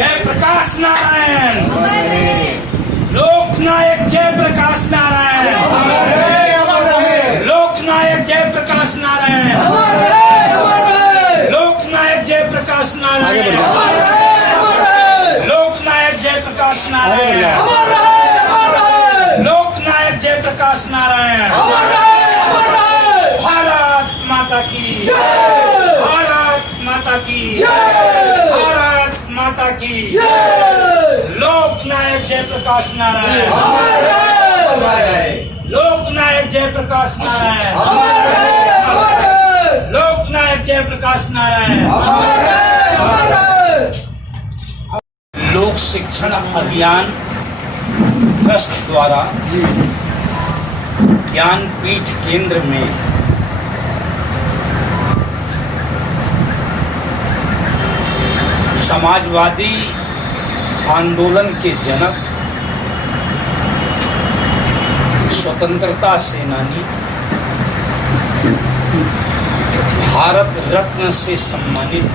जयप्रकाश नारायण, लोकनायक जयप्रकाश नारायण, लोकनायक जयप्रकाश नारायण, लोकनायक जयप्रकाश नारायण, लोकनायक जयप्रकाश नारायण, लोकनायक जयप्रकाश नारायण। भारत माता की, भारत माता की, भारत माता की, लोकनायक जयप्रकाश नारायण, लोकनायक जयप्रकाश नारायण, लोकनायक जयप्रकाश नारायण। लोक शिक्षण अभियान ट्रस्ट द्वारा ज्ञानपीठ केंद्र में समाजवादी आंदोलन के जनक, स्वतंत्रता सेनानी, भारत रत्न से सम्मानित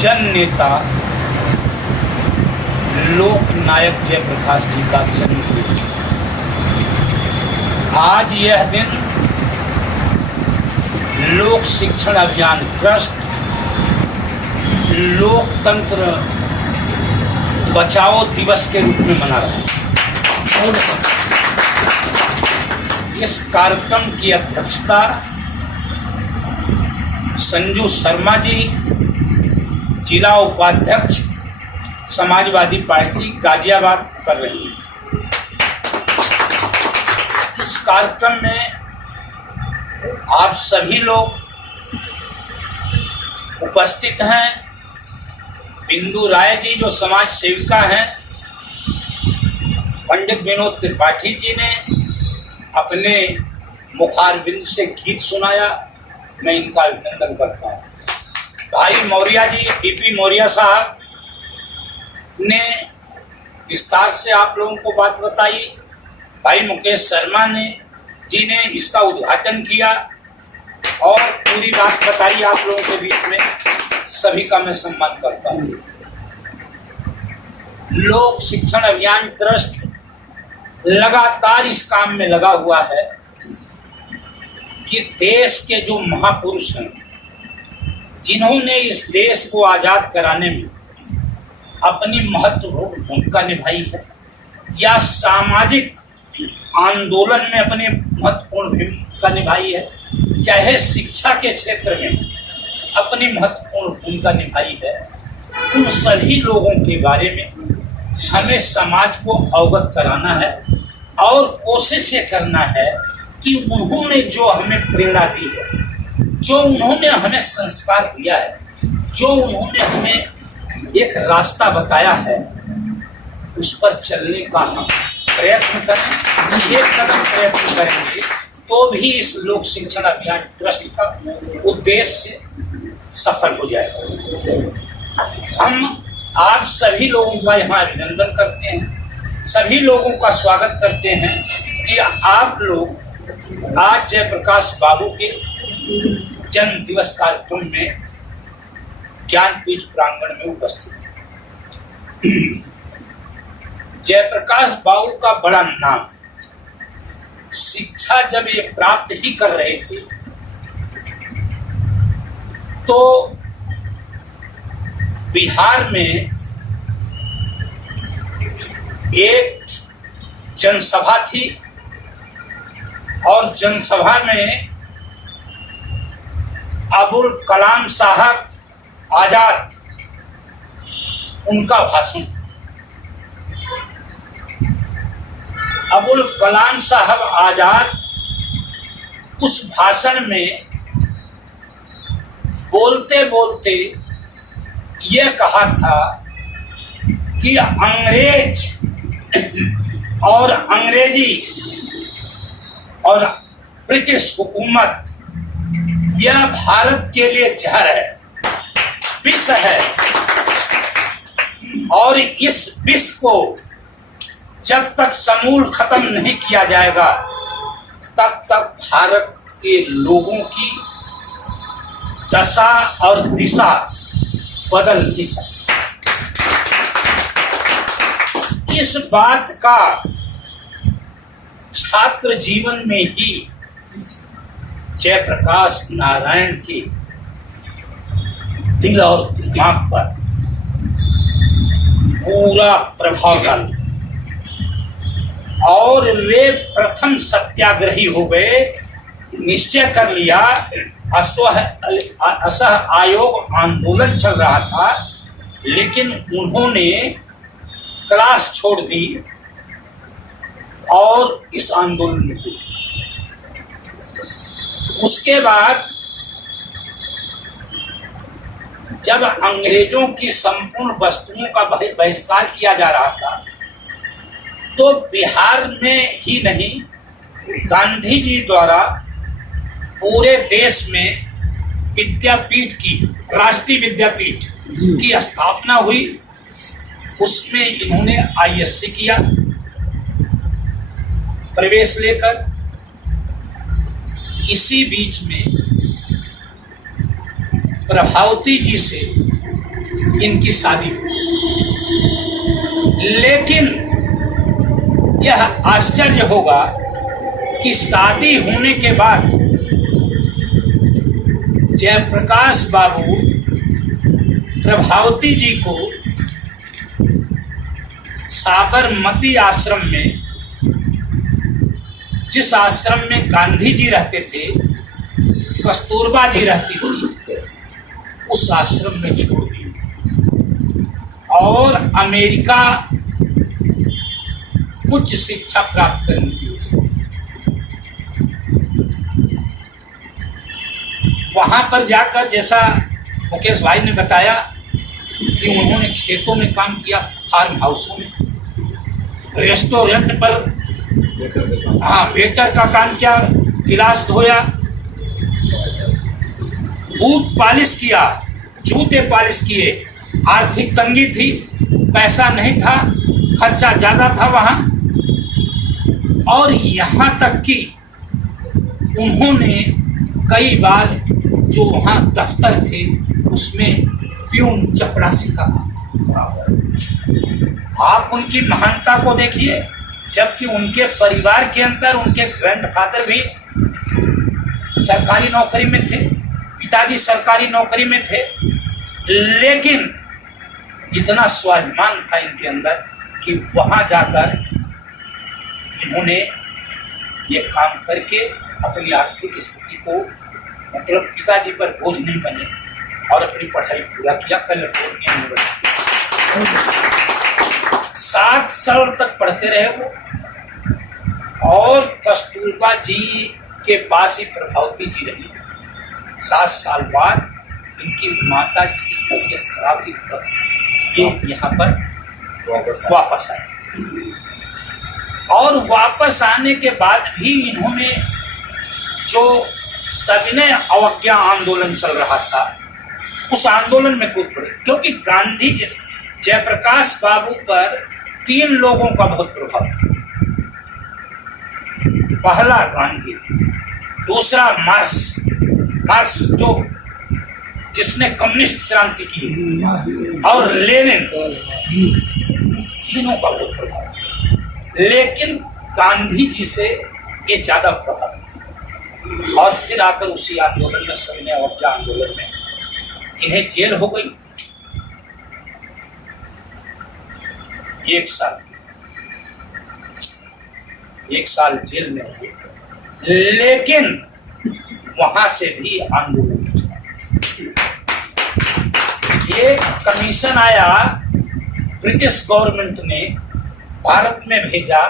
जन नेता लोकनायक जयप्रकाश जी का जन्मदिन। आज यह दिन लोक शिक्षण अभियान ट्रस्ट लोकतंत्र बचाओ दिवस के रूप में मना रहा है। इस कार्यक्रम की अध्यक्षता संजू शर्मा जी, जिला उपाध्यक्ष समाजवादी पार्टी गाजियाबाद कर रही है। इस कार्यक्रम में आप सभी लोग उपस्थित हैं। बिंदु राय जी जो समाज सेविका हैं, पंडित विनोद त्रिपाठी जी ने अपने मुखारबिंद से गीत सुनाया, मैं इनका अभिनंदन करता हूँ। भाई मौर्य जी, बीपी मौर्य साहब ने विस्तार से आप लोगों को बात बताई। भाई मुकेश शर्मा जी ने इसका उद्घाटन किया और पूरी बात बताई आप लोगों के बीच में। सभी का मैं सम्मान करता हूँ। लोक शिक्षण अभियान ट्रस्ट लगातार इस काम में लगा हुआ है कि देश के जो महापुरुष हैं, जिन्होंने इस देश को आजाद कराने में अपनी महत्वपूर्ण भूमिका निभाई है या सामाजिक आंदोलन में अपनी महत्वपूर्ण भूमिका निभाई है, चाहे शिक्षा के क्षेत्र में अपनी महत्वपूर्ण भूमिका निभाई है, उन सभी लोगों के बारे में हमें समाज को अवगत कराना है और कोशिश ये करना है कि उन्होंने जो हमें प्रेरणा दी है, जो उन्होंने हमें संस्कार दिया है, जो उन्होंने हमें एक रास्ता बताया है, उस पर चलने का हम प्रयत्न करें। एक कदम प्रयत्न करेंगे तो भी इस लोक शिक्षण अभियान ट्रस्ट का उद्देश्य सफल हो जाएगा। हम आप सभी लोगों का यहाँ अभिनंदन करते हैं, सभी लोगों का स्वागत करते हैं कि आप लोग आज जयप्रकाश बाबू के जन्म दिवस कार्यक्रम में ज्ञानपीठ प्रांगण में उपस्थित हैं। जयप्रकाश बाबू का बड़ा नाम है। शिक्षा जब ये प्राप्त ही कर रहे थे तो बिहार में एक जनसभा थी और जनसभा में अबुल कलाम साहब आजाद उनका भाषण था। अबुल कलाम साहब आजाद उस भाषण में बोलते बोलते ये कहा था कि अंग्रेज और अंग्रेजी और ब्रिटिश हुकूमत यह भारत के लिए जहर है, विष है, और इस विष को जब तक समूल खत्म नहीं किया जाएगा तब तक भारत के लोगों की दशा और दिशा बदल ही सकती। इस बात का छात्र जीवन में ही जयप्रकाश नारायण के दिल और दिमाग पर पूरा प्रभाव डाल और वे प्रथम सत्याग्रही हो गए। निश्चय कर लिया, असह आयोग आंदोलन चल रहा था, लेकिन उन्होंने क्लास छोड़ दी और इस आंदोलन में जुटे। उसके बाद जब अंग्रेजों की संपूर्ण वस्तुओं का बहिष्कार किया जा रहा था, तो बिहार में ही नहीं, गांधी जी द्वारा पूरे देश में विद्यापीठ की, राष्ट्रीय विद्यापीठ की स्थापना हुई। उसमें इन्होंने आईएससी किया प्रवेश लेकर। इसी बीच में प्रभावती जी से इनकी शादी हुई, लेकिन यह आश्चर्य होगा कि शादी होने के बाद जयप्रकाश बाबू प्रभावती जी को साबरमती आश्रम में, जिस आश्रम में गांधी जी रहते थे, कस्तूरबा जी रहती थी, उस आश्रम में छोड़ दी और अमेरिका उच्च शिक्षा प्राप्त करने की वजह वहां पर जाकर, जैसा मुकेश भाई ने बताया कि उन्होंने खेतों में काम किया, फार्म हाउसों में, रेस्टोरेंट पर वेटर का काम किया, गिलास धोया, बूट पॉलिश किया, जूते पॉलिश किए। आर्थिक तंगी थी, पैसा नहीं था, खर्चा ज्यादा था वहां, और यहाँ तक कि उन्होंने कई बार जो वहां दफ्तर थे उसमें प्यून चपरासी का काम। आप उनकी महानता को देखिए, जबकि उनके परिवार के अंदर उनके ग्रैंडफादर भी सरकारी नौकरी में थे, पिताजी सरकारी नौकरी में थे, लेकिन इतना स्वाभिमान था इनके अंदर कि वहां जाकर इन्होंने ये काम करके अपनी आर्थिक स्थिति को, मतलब पिताजी पर बोझ नहीं बने और अपनी पढ़ाई पूरा किया कैलिफोर्निया यूनिवर्सिटी। 7 साल तक पढ़ते रहे वो, और कस्तूरबा जी के पास ही प्रभावती जी रही। 7 साल बाद इनकी माता जी की तबीयत खराब हुई, तब ये यहाँ पर वापस आए, और वापस आने के बाद भी इन्होंने जो सविनय अवज्ञा आंदोलन चल रहा था, उस आंदोलन में कूद पड़े, क्योंकि गांधी जी, जयप्रकाश बाबू पर 3 लोगों का बहुत प्रभाव था। पहला गांधी, दूसरा मार्क्स जो जिसने कम्युनिस्ट क्रांति की, और लेनिन, तीनों का बहुत प्रभाव। लेकिन गांधी जी से ये ज्यादा प्रभावित थे, और फिर आकर उसी आंदोलन में, सविनय अवज्ञा आंदोलन में इन्हें जेल हो गई 1 साल। 1 साल जेल में रहे, लेकिन वहां से भी आंदोलन, एक कमीशन आया, ब्रिटिश गवर्नमेंट ने भारत में भेजा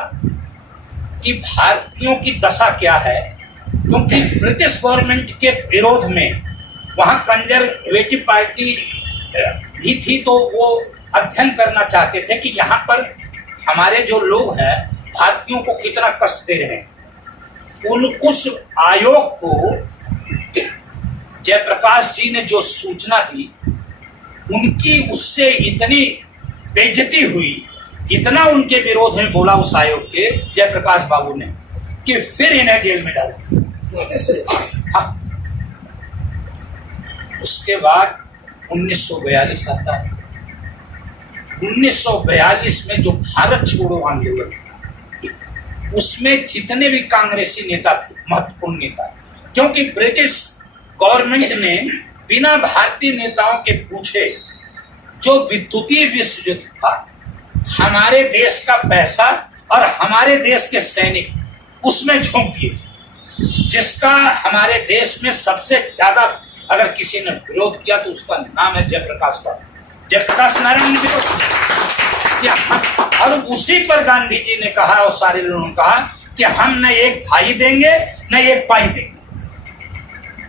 कि भारतीयों की दशा क्या है, क्योंकि ब्रिटिश गवर्नमेंट के विरोध में वहां कंजर्वेटिव पार्टी भी थी, तो वो अध्ययन करना चाहते थे कि यहाँ पर हमारे जो लोग हैं भारतीयों को कितना कष्ट दे रहे हैं। उस आयोग को जयप्रकाश जी ने जो सूचना दी, उनकी उससे इतनी बेइज्जती हुई, इतना उनके विरोध में बोला उस आयोग के जयप्रकाश बाबू ने, कि फिर इन्हें जेल में डाल दिया। उसके बाद 1942 आता है। 1942 में जो भारत छोड़ो आंदोलन था, उसमें जितने भी कांग्रेसी नेता थे, महत्वपूर्ण नेता, क्योंकि ब्रिटिश गवर्नमेंट ने बिना भारतीय नेताओं के पूछे जो विद्युतीय विश्व युद्ध था, हमारे देश का पैसा और हमारे देश के सैनिक उसमें झोंक दिए थे, जिसका हमारे देश में सबसे ज्यादा अगर किसी ने विरोध किया तो उसका नाम है जयप्रकाश नारायण। जयप्रकाश नारायण ने विरोध किया और उसी पर गांधी जी ने कहा और सारे लोगों ने कहा कि हम न एक भाई देंगे न एक पाई देंगे।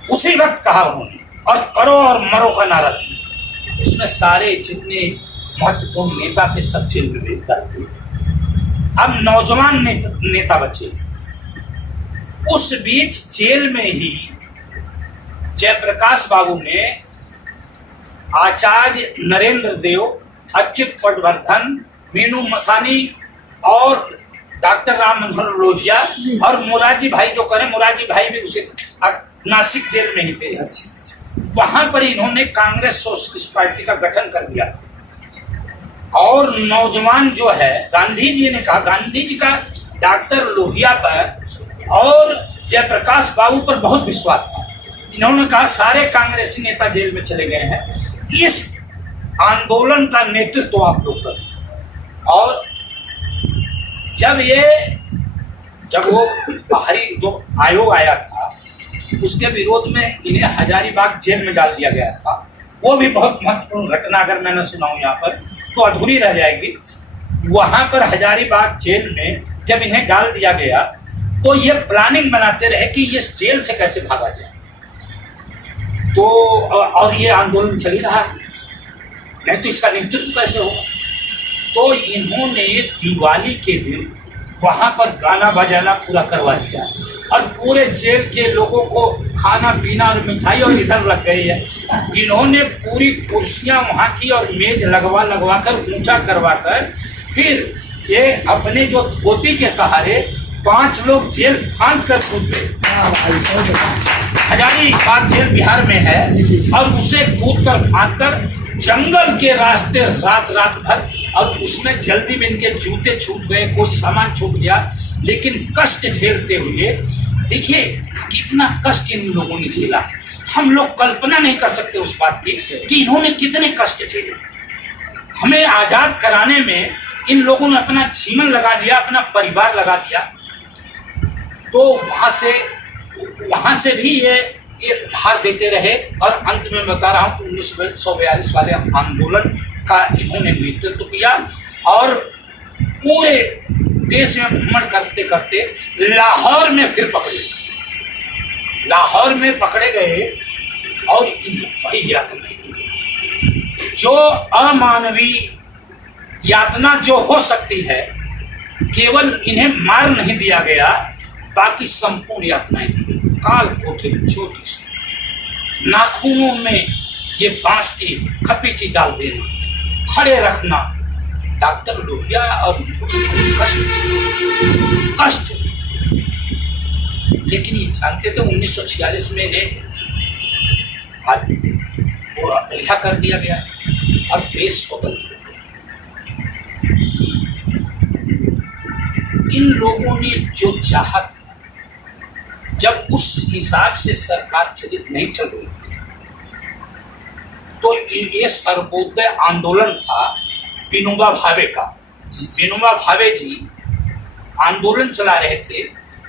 उसी वक्त कहा उन्होंने, और करो और मरो का नारा दिया। उसमें सारे जितने महत्वपूर्ण नेता थे सब जेल में भेज दिए। अब नौजवान नेता बचे। उस बीच जेल में ही जयप्रकाश बाबू ने आचार्य नरेंद्र देव, अच्युत पटवर्धन, मीनू मसानी और डॉक्टर राम मनोहर लोहिया और मोरारजी भाई जो करें, मोरारजी भाई भी उसे नासिक जेल में ही थे। वहां पर इन्होंने कांग्रेस सोशलिस्ट पार्टी का गठन कर दिया और नौजवान जो है, गांधी जी ने कहा, गांधी जी का डॉक्टर लोहिया पर और जयप्रकाश बाबू पर बहुत विश्वास था। इन्होंने कहा सारे कांग्रेसी नेता जेल में चले गए हैं, इस आंदोलन का नेतृत्व तो आप लोग करें। और जब वो बाहरी जो आयोग आया था उसके विरोध में इन्हें हजारीबाग जेल में डाल दिया गया था। वो भी बहुत महत्वपूर्ण घटना अगर मैं न सुनाऊं यहाँ पर तो अधूरी रह जाएगी। वहां पर हजारीबाग जेल में जब इन्हें डाल दिया गया तो ये प्लानिंग बनाते रहे कि इस जेल से कैसे भागा जाए। तो और ये आंदोलन चल ही रहा है, नहीं तो इसका नेतृत्व कैसे होगा। तो इन्होंने दिवाली के दिन वहां पर गाना बजाना पूरा करवा दिया और पूरे जेल के लोगों को खाना पीना और मिठाई और इधर लग गई है। इन्होंने पूरी कुर्सियां वहां की और मेज लगवा कर ऊंचा करवा कर फिर ये अपने जो धोती के सहारे 5 लोग जेल फांद कर कूद गए। हजारीबाग जेल बिहार में है और उसे कूद कर फांद कर जंगल के रास्ते रात भर, और उसमें जल्दी में इनके जूते छूट गए, कोई सामान छूट गया, लेकिन कष्ट झेलते हुए देखिए कितना कष्ट इन लोगों ने झेला। हम लोग कल्पना नहीं कर सकते उस बात की कि इन्होंने कितने कष्ट झेले। हमें आजाद कराने में इन लोगों ने अपना जीवन लगा दिया, अपना परिवार लगा दिया। तो वहां से भी ये धार देते रहे और अंत में बता रहा हूं कि 1942 वाले आंदोलन का इन्होंने नेतृत्व किया और पूरे देश में भ्रमण करते करते लाहौर में फिर पकड़े गए और इन्हें बड़ी यातना दी। जो अमानवीय यातना जो हो सकती है, केवल इन्हें मार नहीं दिया गया, बाकी संपूर्ण यातनाएं दी गई। काल कोठरी में छोटी सी नाखूनों में ये बांस की खपीची डाल देना, खड़े रखना। डॉक्टर लोहिया और कष्ट, लेकिन ये जानते थे 1946 में इन्हें रिहा कर दिया गया और देश स्वतंत्र। इन लोगों ने जो चाहा, जब उस हिसाब से सरकार चलित नहीं चल रही थी, तो ये सर्वोदय आंदोलन था विनोबा भावे का। विनोबा भावे जी आंदोलन चला रहे थे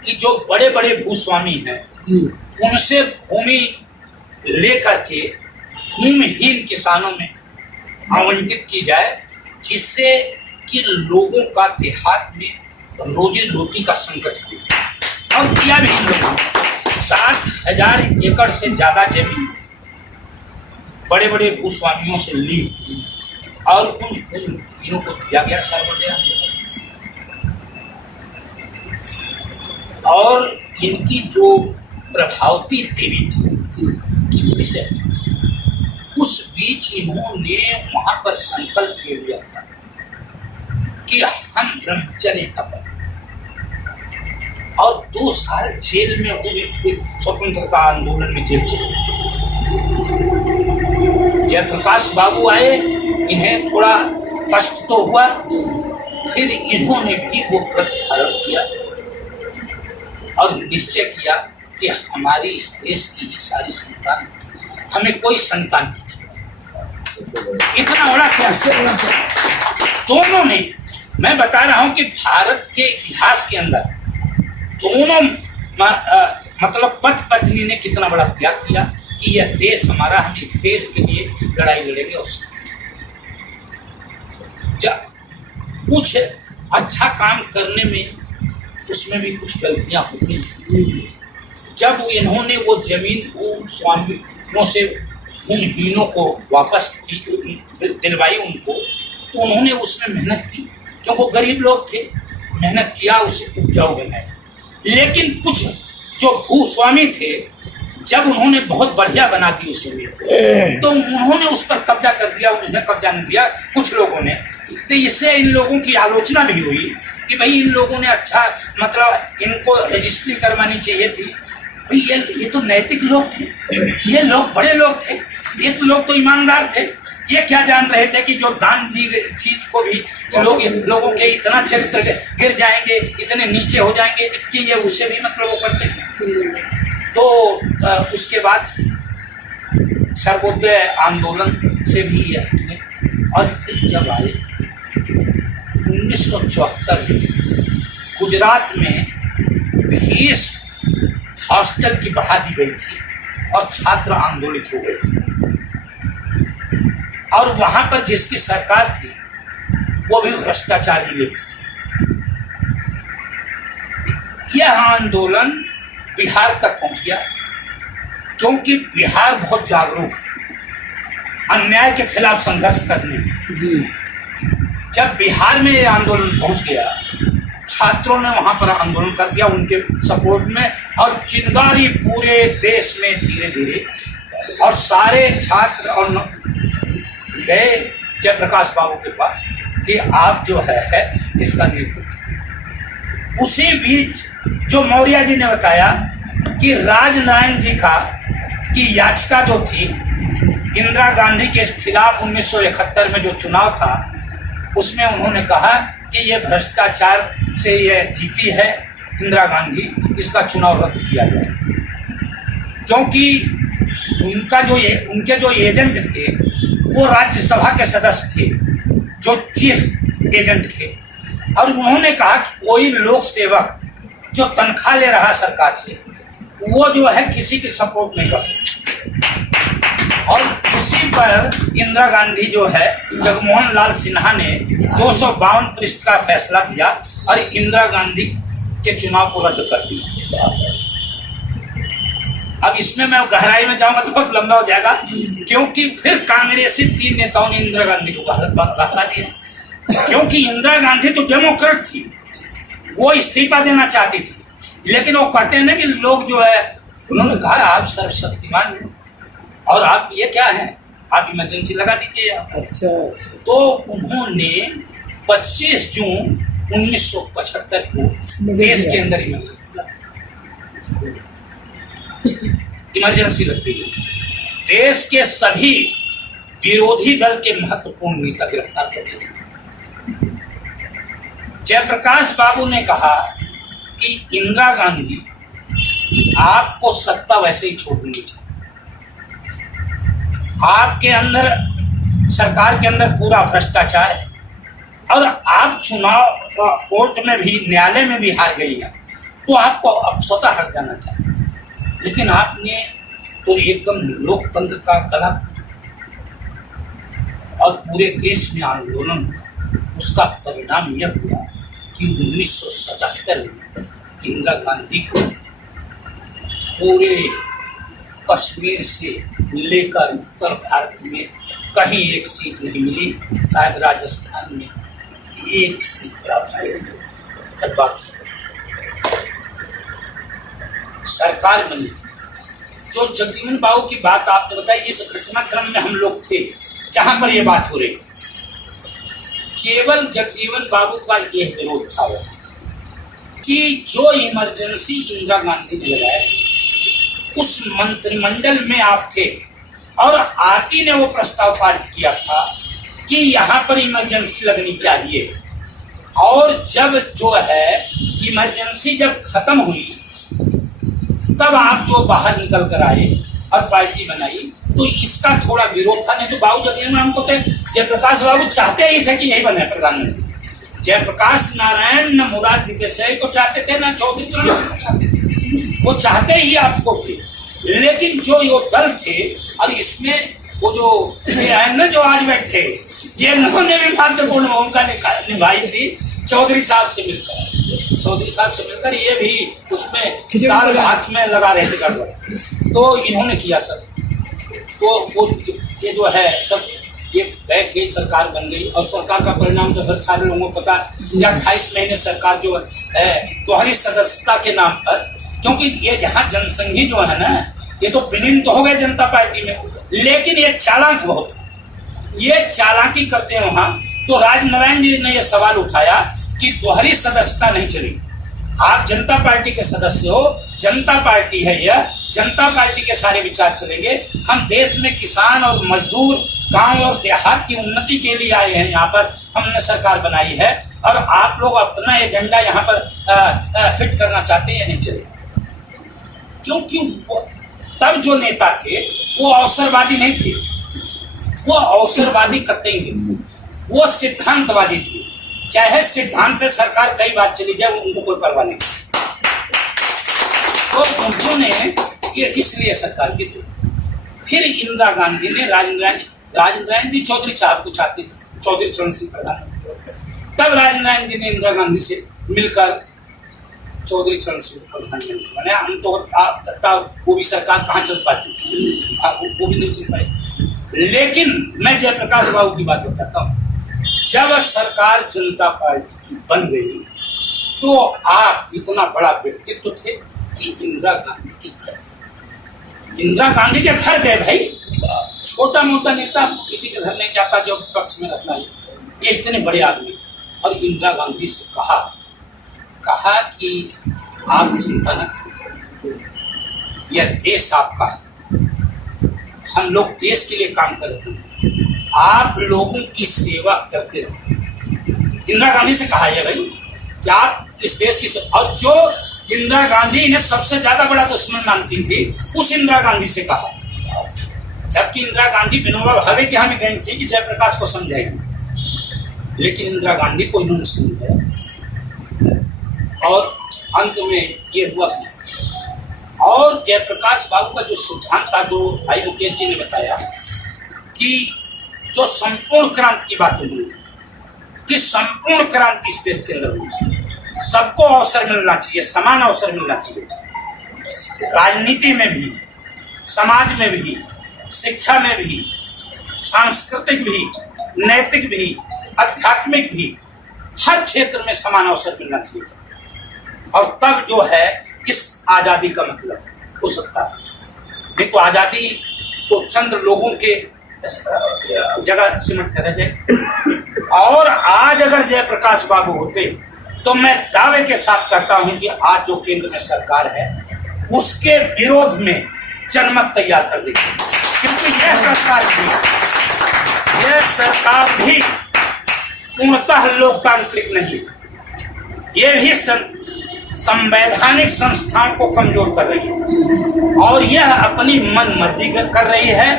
कि जो बड़े बड़े भूस्वामी हैं उनसे भूमि लेकर के भूमिहीन किसानों में आवंटित की जाए, जिससे कि लोगों का देहात में रोजी रोटी का संकट हो। और किया भी इन लोगों ने 60,000 एकड़ से ज्यादा जमीन बड़े बड़े भूस्वामियों से ली और उन भूमिहीनों को दिया गया सर्वोदय। और इनकी जो प्रभावती देवी थी विषय, उस बीच इन्होंने वहां पर संकल्प ले लिया था कि हम ब्रह्मचर्य का पालन, और 2 साल जेल में वो भी फिर स्वतंत्रता आंदोलन में जेल चले गए। जयप्रकाश बाबू आए, इन्हें थोड़ा कष्ट तो हुआ, फिर इन्होंने भी वो व्रत धारण किया और निश्चय किया कि हमारी इस देश की ही सारी संतान, हमें कोई संतान नहीं। इतना बड़ा क्या दोनों ने, मैं बता रहा हूं कि भारत के इतिहास के अंदर दोनों मतलब पति पत्नी ने कितना बड़ा त्याग किया कि यह देश हमारा, हम इस देश के लिए लड़ाई लड़ेंगे। और जब कुछ अच्छा काम करने में उसमें भी कुछ गलतियां होती हैं। जब इन्होंने वो जमीन उन स्वामियों से, उन हीनों को वापस दिलवाई उनको, तो उन्होंने उसमें मेहनत की, क्योंकि वो गरीब लोग थे, मेहनत किया, उसे उपजाऊ बनाया। लेकिन कुछ जो भूस्वामी थे, जब उन्होंने बहुत बढ़िया बना दी उस जमीन को, तो उन्होंने उस पर कब्जा कर दिया, उन्हें कब्जा नहीं दिया कुछ लोगों ने। तो इससे इन लोगों की आलोचना भी हुई कि भाई इन लोगों ने अच्छा, मतलब इनको रजिस्ट्री करवानी चाहिए थी। भाई ये तो नैतिक लोग थे, ये लोग बड़े लोग थे, ये तो लोग तो ईमानदार थे। ये क्या जान रहे थे कि जो दान दी गई चीज को भी लोगों के इतना चरित्र गिर जाएंगे, इतने नीचे हो जाएंगे कि ये उसे भी मतलब वो करते हैं। तो उसके बाद सर्वोदय आंदोलन से भी ये हटे। और फिर जब आए 1974 में गुजरात में फीस हॉस्टल की बढ़ा दी गई थी और छात्र आंदोलित हो गए थे, और वहां पर जिसकी सरकार थी वो भी भ्रष्टाचार में लिप्त थी। यह आंदोलन बिहार तक पहुंच गया, क्योंकि बिहार बहुत जागरूक है अन्याय के खिलाफ संघर्ष करने में। जब बिहार में यह आंदोलन पहुंच गया, छात्रों ने वहां पर आंदोलन कर दिया उनके सपोर्ट में, और चिंगारी पूरे देश में धीरे धीरे, और सारे छात्र और गए जयप्रकाश बाबू के पास कि आप जो है इसका नेतृत्व। उसी बीच जो मौर्य जी ने बताया कि राजनारायण जी की याचिका जो थी इंदिरा गांधी के खिलाफ 1971 में जो चुनाव था, उसमें उन्होंने कहा कि ये भ्रष्टाचार से ये जीती है इंदिरा गांधी, इसका चुनाव रद्द किया जाए। क्योंकि उनके जो एजेंट थे वो राज्यसभा के सदस्य थे, जो चीफ एजेंट थे, और उन्होंने कहा कि कोई लोक सेवक जो तनख्वाह ले रहा सरकार से, वो जो है किसी की सपोर्ट नहीं कर सकता। और उसी पर इंदिरा गांधी जो है, जगमोहन लाल सिन्हा ने 252 पृष्ठ का फैसला दिया और इंदिरा गांधी के चुनाव को रद्द कर दिया। अब इसमें मैं गहराई में जाऊंगा तो बहुत लंबा हो जाएगा, क्योंकि फिर कांग्रेसी 3 नेताओं ने इंदिरा गांधी को हटा दिया। क्योंकि इंदिरा गांधी तो डेमोक्रेट थी, वो इस्तीफा देना चाहती थी, लेकिन वो कहते हैं ना कि लोग जो है, उन्होंने कहा आप सर्वशक्तिमान हैं और आप ये क्या है, आप इमरजेंसी लगा दीजिए। अच्छा। तो उन्होंने 25 जून 1975 को देश के अंदर इमरजेंसी लग गई। देश के सभी विरोधी दल के महत्वपूर्ण नेता गिरफ्तार कर लिए। जयप्रकाश बाबू ने कहा कि इंदिरा गांधी, आपको सत्ता वैसे ही छोड़नी चाहिए, आपके अंदर, सरकार के अंदर पूरा भ्रष्टाचार है, और आप चुनाव कोर्ट में भी, न्यायालय में भी हार गई हैं, तो आपको अब स्वतः हट जाना चाहिए। लेकिन आपने तो एकदम लोकतंत्र का गला, और पूरे देश में आंदोलन हुआ। उसका परिणाम यह हुआ कि 1977 में इंदिरा गांधी को पूरे कश्मीर से लेकर उत्तर भारत में कहीं एक सीट नहीं मिली, शायद राजस्थान में एक सीट प्राप्त। सरकार बनी। जो जगजीवन बाबू की बात आपने बताई, इस घटनाक्रम में हम लोग थे जहां पर यह बात हो रही। केवल जगजीवन बाबू का यह विरोध था कि जो इमरजेंसी इंदिरा गांधी ने लगाया, उस मंत्रिमंडल में आप थे और आरती ने वो प्रस्ताव पारित किया था कि यहाँ पर इमरजेंसी लगनी चाहिए। और जब जो है इमरजेंसी जब खत्म हुई तब आप जो बाहर निकल कर आए और पार्टी बनाई, तो इसका थोड़ा विरोध था। नहीं तो बाबू जगजीवन को थे, जयप्रकाश बाबू चाहते ही थे कि यही बने प्रधानमंत्री। जयप्रकाश नारायण न मोरारजी देसाई को चाहते थे, न चौधरी चरण सिंह को चाहते थे, वो चाहते ही आपको थे। लेकिन जो ये दल थे, और इसमें वो जो ये है ना जो आज बैठे, ये इन्होंने भी महत्वपूर्ण भूमिका निभाई थी चौधरी साहब से मिलकर ये भी उसमें दाल हाथ में लगा रहे थे गड़बड़, तो इन्होंने किया सर। तो वो ये जो है सब ये बैठ गई, सरकार बन गई। और सरकार का परिणाम तो हर सारे लोगों को पता, 28 महीने सरकार जो है दोहरी सदस्यता के नाम पर, क्योंकि ये जहाँ जनसंघी जो है ना, ये तो विलीन तो हो गए जनता पार्टी में, लेकिन ये चालाक बहुत है, ये चालाकी करते हैं वहाँ। तो राजनारायण जी ने ये सवाल उठाया कि दोहरी सदस्यता नहीं चलेगी, आप जनता पार्टी के सदस्य हो, जनता पार्टी है यह, जनता पार्टी के सारे विचार चलेंगे। हम देश में किसान और मजदूर, गांव और देहात की उन्नति के लिए आए हैं, यहाँ पर हमने सरकार बनाई है, और आप लोग अपना एजेंडा यहाँ पर फिट करना चाहते हैं, नहीं चलेगा। क्योंकि तब जो नेता थे वो अवसरवादी नहीं थे, वो अवसरवादी कतई नहीं थे, वो सिद्धांतवादी थे। चाहे सिद्धांत से सरकार कई बार चली जाए, उनको कोई परवाह नहीं। तो उन्होंने ये इसलिए सरकार की थी। फिर इंदिरा गांधी ने राजनारायण जी चौधरी साहब को चाहती थी, चौधरी चरण सिंह प्रधान। तब राजनारायण जी ने इंदिरा गांधी से मिलकर चौधरी चरण सिंह प्रधानमंत्री बने। हम तो वो भी सरकार कहाँ चल पाती थी, वो भी नहीं चल पाई। लेकिन मैं जयप्रकाश बाबू की बात बताता हूँ, जब सरकार जनता पार्टी की बन गई तो आप इतना बड़ा व्यक्तित्व थे कि इंदिरा गांधी के घर गए। इंदिरा गांधी के घर गए भाई, छोटा मोटा नेता किसी के घर नहीं जाता जो पक्ष में रहता है, ये इतने बड़े आदमी थे। और इंदिरा गांधी से कहा कि आप चिंता न करें, यह देश आपका है, हम लोग देश के लिए काम कर रहे हैं, आप लोगों की सेवा करते रहे। इंदिरा गांधी से कहा है भाई कि आप इस देश की और जो इंदिरा गांधी इन्हें सबसे ज्यादा बड़ा दुश्मन मानती थी, उस इंदिरा गांधी से कहा। जबकि इंदिरा गांधी विनोबा भावे के यहाँ भी गई थी कि जयप्रकाश को समझाएगी, लेकिन इंदिरा गांधी को इन्होंने समझाया और अंत में ये हुआ। और जयप्रकाश बाबू का जो सिद्धांत था, जो भाई मुकेश जी ने बताया कि जो संपूर्ण क्रांति की बात हुई कि संपूर्ण क्रांति इस देश के अंदर हुई, सबको अवसर मिलना चाहिए, समान अवसर मिलना चाहिए, राजनीति में भी, समाज में भी, शिक्षा में भी, सांस्कृतिक भी, नैतिक भी, आध्यात्मिक भी, हर क्षेत्र में समान अवसर मिलना चाहिए। और तब जो है इस आजादी का मतलब हो सकता है। नहीं तो आजादी तो चंद लोगों के जगह सिमट कर रह जाए। और आज अगर जयप्रकाश बाबू होते तो मैं दावे के साथ कहता हूं कि आज जो केंद्र में सरकार है उसके विरोध में जनमत तैयार कर देगी, क्योंकि यह सरकार भी पूर्णतः लोकतांत्रिक नहीं है, ये भी संवैधानिक संस्थाओं को कमजोर कर रही है और यह अपनी मन मर्जी कर रही है।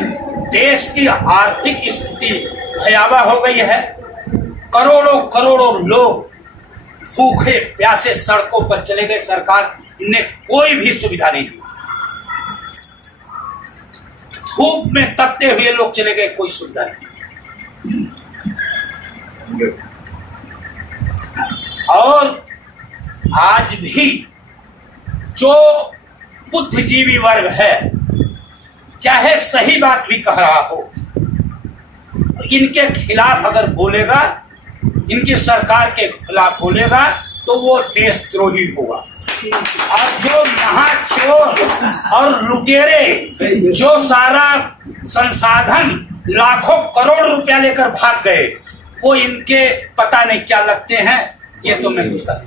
देश की आर्थिक स्थिति भयावह हो गई है, करोड़ों करोड़ों लोग भूखे प्यासे सड़कों पर चले गए, सरकार ने कोई भी सुविधा नहीं दी। धूप में तपते हुए लोग चले गए, कोई सुविधा नहीं। और आज भी जो बुद्धिजीवी वर्ग है, चाहे सही बात भी कह रहा हो, इनके खिलाफ अगर बोलेगा, इनकी सरकार के खिलाफ बोलेगा तो वो देशद्रोही होगा। और जो महाचोर और लुटेरे जो सारा संसाधन लाखों करोड़ रुपया लेकर भाग गए, वो इनके पता नहीं क्या लगते हैं, ये तो मैं पूछता हूँ।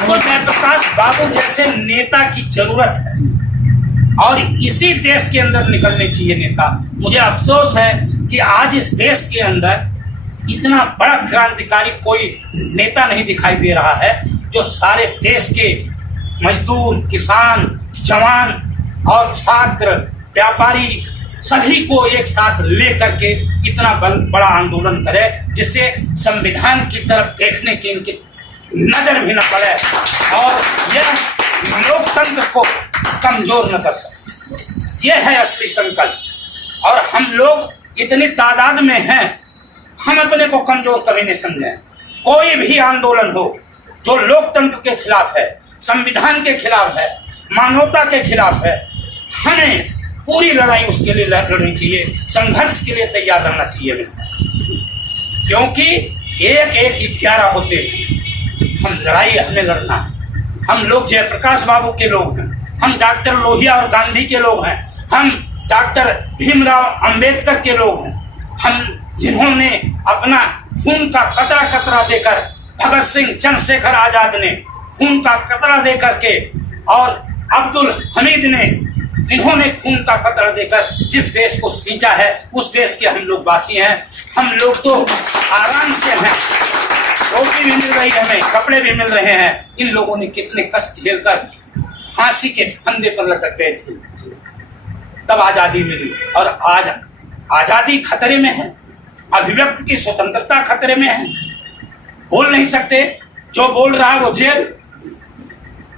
तो जयप्रकाश बाबू जैसे नेता की जरूरत है, और इसी देश के अंदर निकलने चाहिए नेता। मुझे अफसोस है कि आज इस देश के अंदर इतना बड़ा क्रांतिकारी कोई नेता नहीं दिखाई दे रहा है जो सारे देश के मजदूर, किसान, जवान और छात्र, व्यापारी सभी को एक साथ लेकर के इतना बड़ा आंदोलन करे जिससे संविधान की तरफ देखने की इनकी नजर भी न पड़े और यह लोकतंत्र को कमजोर न कर सके। यह है असली संकल्प। और हम लोग इतनी तादाद में हैं, हम अपने को कमजोर कभी नहीं समझें। कोई भी आंदोलन हो जो लोकतंत्र के खिलाफ है, संविधान के खिलाफ है, मानवता के खिलाफ है, हमें पूरी लड़ाई उसके लिए लड़नी चाहिए, संघर्ष के लिए तैयार रहना चाहिए हमेशा। क्योंकि 1-1-11 होते हैं, हम लड़ाई हमें लड़ना है। हम लोग जयप्रकाश बाबू के लोग हैं, हम डॉक्टर लोहिया और गांधी के लोग हैं, हम डॉक्टर भीमराव अंबेडकर के लोग हैं, हम जिन्होंने अपना खून का कतरा कतरा देकर, भगत सिंह, चंद्रशेखर आजाद ने खून का कतरा देकर के, और अब्दुल हमीद ने, इन्होंने खून का कतरा देकर जिस देश को सींचा है उस देश के हम लोग वासी हैं। हम लोग तो आराम से हैं, रोटी भी मिल रही है, हमें कपड़े भी मिल रहे हैं। इन लोगों ने कितने कष्ट झेलकर फांसी के फंदे पर लटक गए थे, तब आजादी मिली। और आज आजादी खतरे में है, अभिव्यक्ति की स्वतंत्रता खतरे में है, बोल नहीं सकते, जो बोल रहा है वो जेल।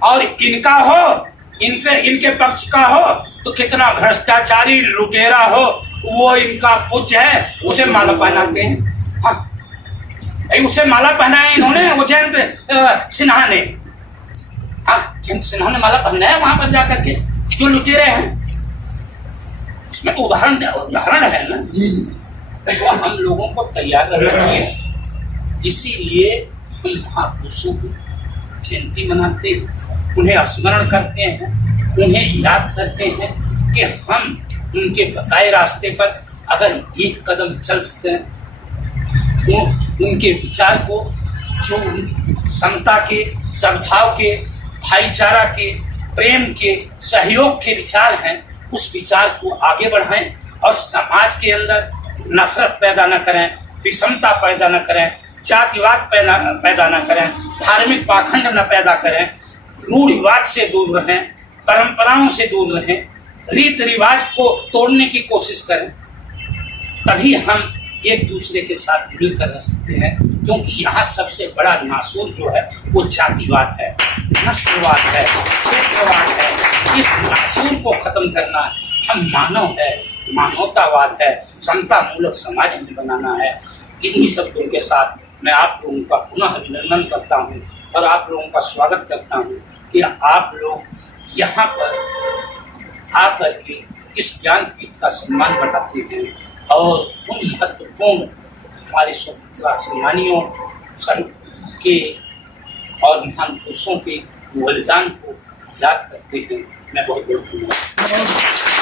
और इनका हो, इनके पक्ष का हो तो कितना भ्रष्टाचारी लुटेरा हो वो इनका पूज्य है, उसे माला पहनाते हैं। हाँ, उसे माला पहनाया इन्होंने, वो जयंत सिन्हा ने। हाँ, जयंत सिन्हा ने माला पहनाया वहां पर जाकर के, जो लुटेरे हैं। इसमें तो उदाहरण है ना जी। तो हम लोगों को तैयार रहना चाहिए। इसीलिए हम महापुरुषों की जयंती मनाते हैं, उन्हें स्मरण करते हैं, उन्हें याद करते हैं कि हम उनके बताए रास्ते पर अगर एक कदम चल सकते हैं, वो उनके विचार को, जो समता के, सद्भाव के, भाईचारा के, प्रेम के, सहयोग के विचार हैं, उस विचार को आगे बढ़ाएं और समाज के अंदर नफरत पैदा न करें, विषमता पैदा न करें, जातिवाद पैदा न करें, धार्मिक पाखंड न पैदा करें, रूढ़िवाद से दूर रहें, परंपराओं से दूर रहें, रीत रिवाज को तोड़ने की कोशिश करें। तभी हम एक दूसरे के साथ मिलकर रह सकते हैं। क्योंकि यहाँ सबसे बड़ा नासूर जो है वो जातिवाद है, नस्लवाद है, क्षेत्रवाद है। इस नासूर को खत्म करना है। हम मानव है, मानवतावाद है, समता मूलक समाज हमें बनाना है। इन्हीं शब्दों के साथ मैं आप लोगों का पुनः अभिनंदन करता हूँ और आप लोगों का स्वागत करता हूँ कि आप लोग यहाँ पर आकर के इस ज्ञानपीठ का सम्मान बढ़ाते हैं और उन महत्वपूर्ण हमारे स्वतंत्रता सेनानियों के और महान पुरुषों के बलिदान को याद करते हैं। मैं बहुत बहुत धन्यवाद।